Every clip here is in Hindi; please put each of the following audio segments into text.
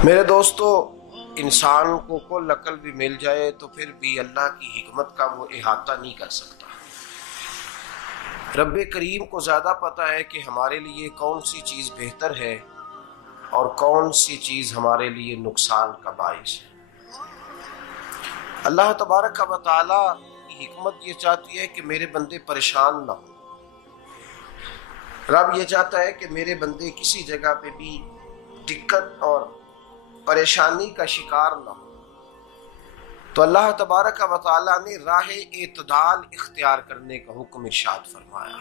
मेरे दोस्तों, इंसान को कुल अकल भी मिल जाए तो फिर भी अल्लाह की हिकमत का वो इहाता नहीं कर सकता। रब्बे करीम को ज़्यादा पता है कि हमारे लिए कौन सी चीज़ बेहतर है और कौन सी चीज़ हमारे लिए नुकसान का बाइस है। अल्लाह तबारक व तआला की हिकमत ये चाहती है कि मेरे बंदे परेशान ना हो। रब ये चाहता है कि मेरे बंदे किसी जगह पे भी दिक्कत और परेशानी का शिकार ना हो। तो अल्लाह तबारक व तआला ने राह एतदाल इख्तियार करने का हुक्म इरशाद फरमाया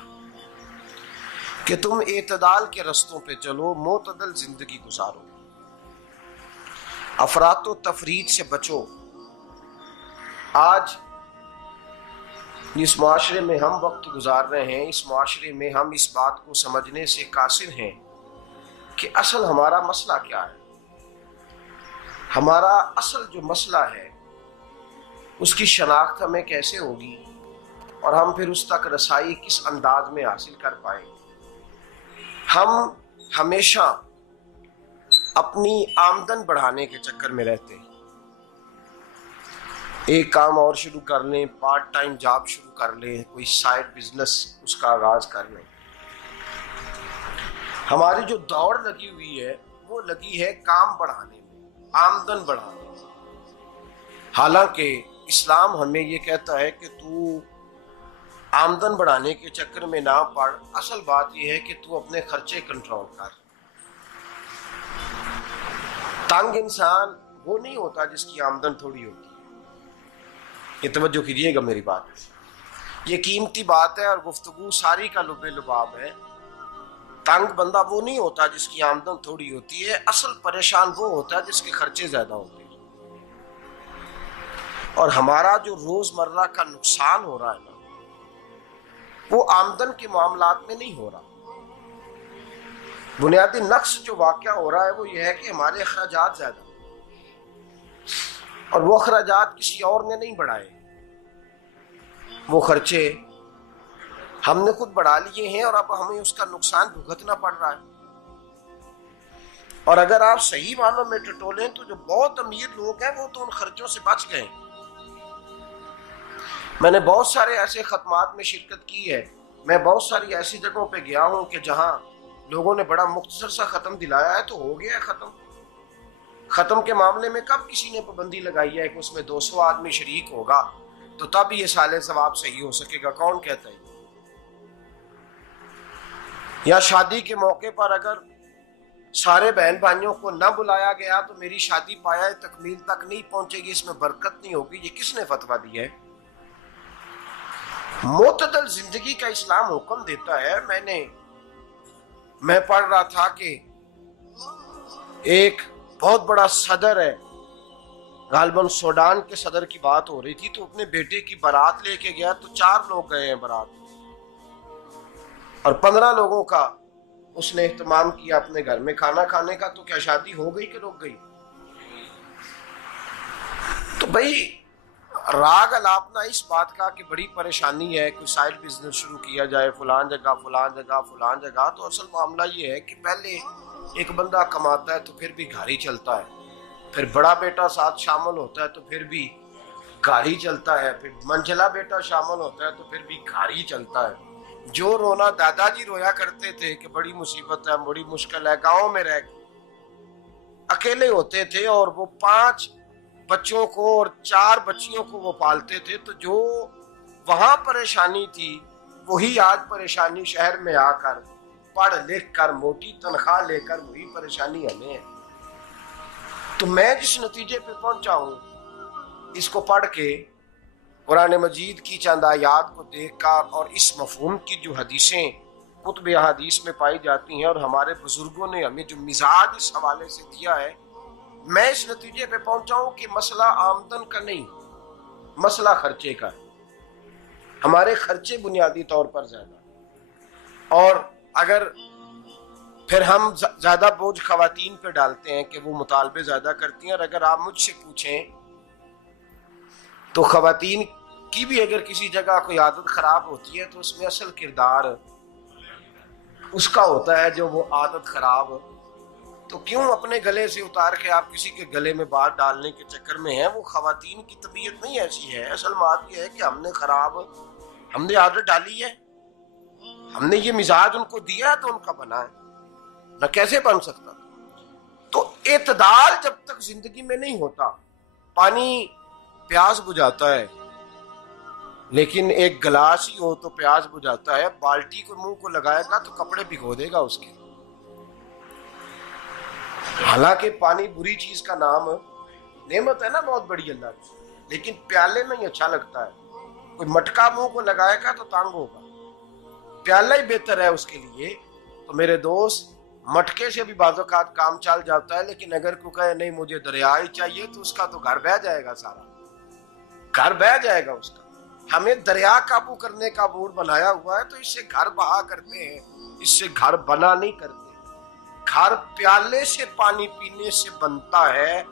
कि तुम एतदाल के रस्तों पे चलो, मोतदल जिंदगी गुजारो, अफरातो तफरीद से बचो। आज जिस माशरे में हम वक्त गुजार रहे हैं, इस माशरे में हम इस बात को समझने से कासिर हैं कि असल हमारा मसला क्या है। हमारा असल जो मसला है उसकी शनाख्त हमें कैसे होगी और हम फिर उस तक रसाई किस अंदाज में हासिल कर पाएंगे। हम हमेशा अपनी आमदन बढ़ाने के चक्कर में रहते हैं। एक काम और शुरू कर लें, पार्ट टाइम जॉब शुरू कर लें, कोई साइड बिजनेस उसका आगाज कर लें। हमारी जो दौड़ लगी हुई है वो लगी है काम बढ़ाने में, आमदन बढ़ाने में। हालांकि इस्लाम हमें ये कहता है कि तू आमदन बढ़ाने के चक्कर में ना पड़। असल बात यह है कि तू अपने खर्चे कंट्रोल कर। तंग इंसान वो नहीं होता जिसकी आमदन थोड़ी होती है। ये तवज्जो कीजिएगा मेरी बात, ये कीमती बात है और गुफ्तगू सारी का लुबे लुबाब है। तंग बंदा वो नहीं होता जिसकी आमदन थोड़ी होती है। असल परेशान वो होता है जिसके खर्चे ज्यादा होते हैं। और हमारा जो रोजमर्रा का नुकसान हो रहा है ना, वो आमदन के मामलात में नहीं हो रहा। बुनियादी नक्श जो वाक़या हो रहा है वो ये है कि हमारे अखराजात ज्यादा, और वो अखराजात किसी और ने नहीं बढ़ाए। वो खर्चे हमने खुद बढ़ा लिए हैं और अब हमें उसका नुकसान भुगतना पड़ रहा है। और अगर आप सही मानों में टटोलें तो जो बहुत अमीर लोग हैं वो तो उन खर्चों से बच गए। मैंने बहुत सारे ऐसे खत्मात में शिरकत की है। मैं बहुत सारी ऐसी जगहों पे गया हूं कि जहां लोगों ने बड़ा मुख्तसर सा खत्म दिलाया है तो हो गया है खत्म। खत्म के मामले में कब किसी ने पाबंदी लगाई है कि उसमें 200 आदमी शरीक होगा तो तब ये साले सवाब सही हो सकेगा? कौन कहता है? या शादी के मौके पर अगर सारे बहन भाइयों को न बुलाया गया तो मेरी शादी पाया तकमील तक नहीं पहुंचेगी, इसमें बरकत नहीं होगी। ये किसने फतवा दिया है? मोतदल जिंदगी का इस्लाम हुक्म देता है। मैं पढ़ रहा था कि एक बहुत बड़ा सदर है, गालबन सूडान के सदर की बात हो रही थी, तो अपने बेटे की बारात लेके गया तो 4 लोग गए हैं बारात और 15 लोगों का उसने एहतमाम किया अपने घर में खाना खाने का। तो क्या शादी हो गई कि रुक गई? तो भाई राग अलापना इस बात का कि बड़ी परेशानी है, कोई साइड बिजनेस शुरू किया जाए फलान जगह फलान जगह फलान जगह। तो असल मामला ये है कि पहले एक बंदा कमाता है तो फिर भी घर ही चलता है, फिर बड़ा बेटा साथ शामिल होता है तो फिर भी घर ही चलता है, फिर मंझला बेटा शामिल होता है तो फिर भी घर ही चलता है। जो रोना दादाजी रोया करते थे कि बड़ी मुसीबत है, बड़ी मुश्किल है, गाँव में रह अकेले होते थे और वो 5 बच्चों को और 4 बच्चियों को वो पालते थे। तो जो वहां परेशानी थी वही आज परेशानी शहर में आकर पढ़ लिख कर मोटी तनख्वाह लेकर वही परेशानी हमें है। तो मैं जिस नतीजे पे पहुंचा हूं इसको पढ़ के, कुरान मजीद की चंद आयात को देखकर और इस मफहूम की जो हदीसें कुतुब हदीस में पाई जाती हैं और हमारे बुजुर्गों ने हमें जो मिजाज इस हवाले से दिया है, मैं इस नतीजे पे पहुंचा हूं कि मसला आमदन का नहीं, मसला खर्चे का है। हमारे खर्चे बुनियादी तौर पर ज्यादा, और अगर फिर हम ज्यादा बोझ खवातीन पे डालते हैं कि वो मुतालबे ज्यादा करती हैं। और अगर आप मुझसे पूछें तो खवातीन की भी अगर किसी जगह कोई आदत खराब होती है तो उसमें असल किरदार उसका होता है जो वो आदत खराब तो क्यों अपने गले से उतार के आप किसी के गले में बात डालने के चक्कर में हैं? वो खवातीन की तबीयत नहीं ऐसी है। असल बात यह है कि हमने आदत डाली है, हमने ये मिजाज उनको दिया तो उनका बना है, न कैसे बन सकता। तो एतदाल जब तक जिंदगी में नहीं होता, पानी प्यास बुझाता है, लेकिन एक गिलास ही हो तो प्यास बुझाता है। बाल्टी को मुंह को लगाएगा तो कपड़े भिगो देगा उसके। हालांकि पानी बुरी चीज का नाम, नेमत है ना बहुत बड़ी अल्लाह की, लेकिन प्याले में ही अच्छा लगता है। कोई मटका मुंह को लगाएगा तो तंग होगा, प्याला ही बेहतर है उसके लिए। तो मेरे दोस्त, मटके से भी बाज़-औक़ात काम चल जाता है, लेकिन अगर कोई कहे नहीं मुझे दरिया ही चाहिए तो उसका तो घर बह जाएगा, सारा घर बह जाएगा उसका। हमें दरिया काबू करने का मूड बनाया हुआ है, तो इससे घर बहा करते हैं, इससे घर बना नहीं करते। घर प्याले से पानी पीने से बनता है।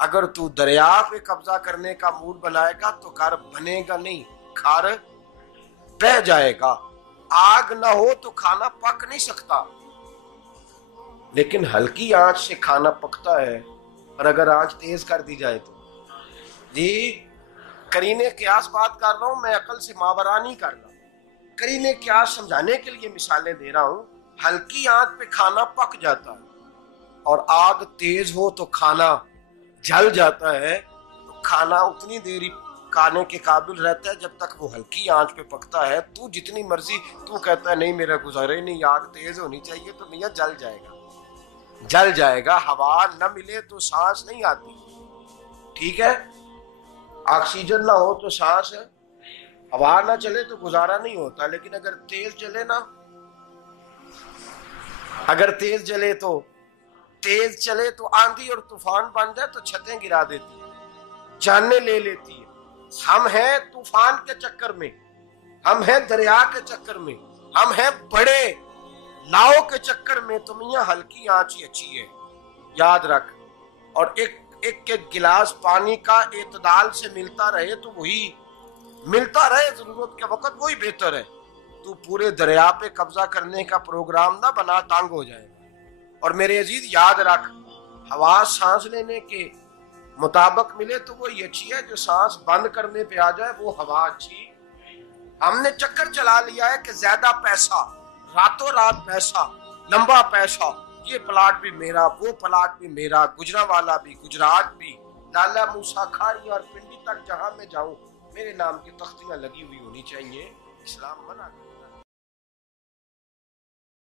अगर तू दरिया पे कब्जा करने का मूड बनाएगा तो घर बनेगा नहीं, घर बह जाएगा। आग ना हो तो खाना पक नहीं सकता, लेकिन हल्की आंच से खाना पकता है। और अगर आंच तेज कर दी जाए तो जी, करीने क्यास बात कर रहा हूं मैं, अकल से मावरा नहीं कर रहा। करीने क्यास समझाने के लिए मिसालें दे रहा हूं। हल्की आंच पे खाना पक जाता है और आग तेज हो तो खाना जल जाता है। तो खाना उतनी देर खाने के काबिल रहता है जब तक वो हल्की आंच पे पकता है। तू जितनी मर्जी तू कहता है नहीं मेरा गुजारे नहीं, आग तेज होनी चाहिए, तो मियां जल जाएगा, जल जाएगा। हवा न मिले तो सांस नहीं आती, ठीक है। ऑक्सीजन ना हो तो सांस है, हवा ना चले तो गुजारा नहीं होता। लेकिन अगर तेज चले ना, अगर तेज चले तो आंधी और तूफान बन जाए तो छतें गिरा देती है, जाने ले लेती है। हम हैं तूफान के चक्कर में, हम हैं दरिया के चक्कर में, हम हैं बड़े नाव के चक्कर में। तो मियां हल्की आंच ही अच्छी है, याद रख। और एक गिलास पानी का एतदाल से मिलता रहे तो वही मिलता रहे, जरूरत के वक्त वही बेहतर है। तू पूरे दरिया पे कब्जा करने का प्रोग्राम ना बना, तंग हो जाएगा। और मेरे अजीज याद रख, हवा सांस लेने के मुताबिक मिले तो वो अच्छी है, जो सांस बंद करने पे आ जाए वो हवा अच्छी। हमने चक्कर चला लिया है कि ज्यादा पैसा, रातों रात पैसा, लंबा पैसा, ये प्लाट भी मेरा, वो प्लाट भी मेरा, गुजरांवाला भी, गुजरात भी, लाला मूसा खाड़ी और पिंडी तक जहां मैं जाऊं मेरे नाम की तख्तियां लगी हुई होनी चाहिए। इस्लाम मना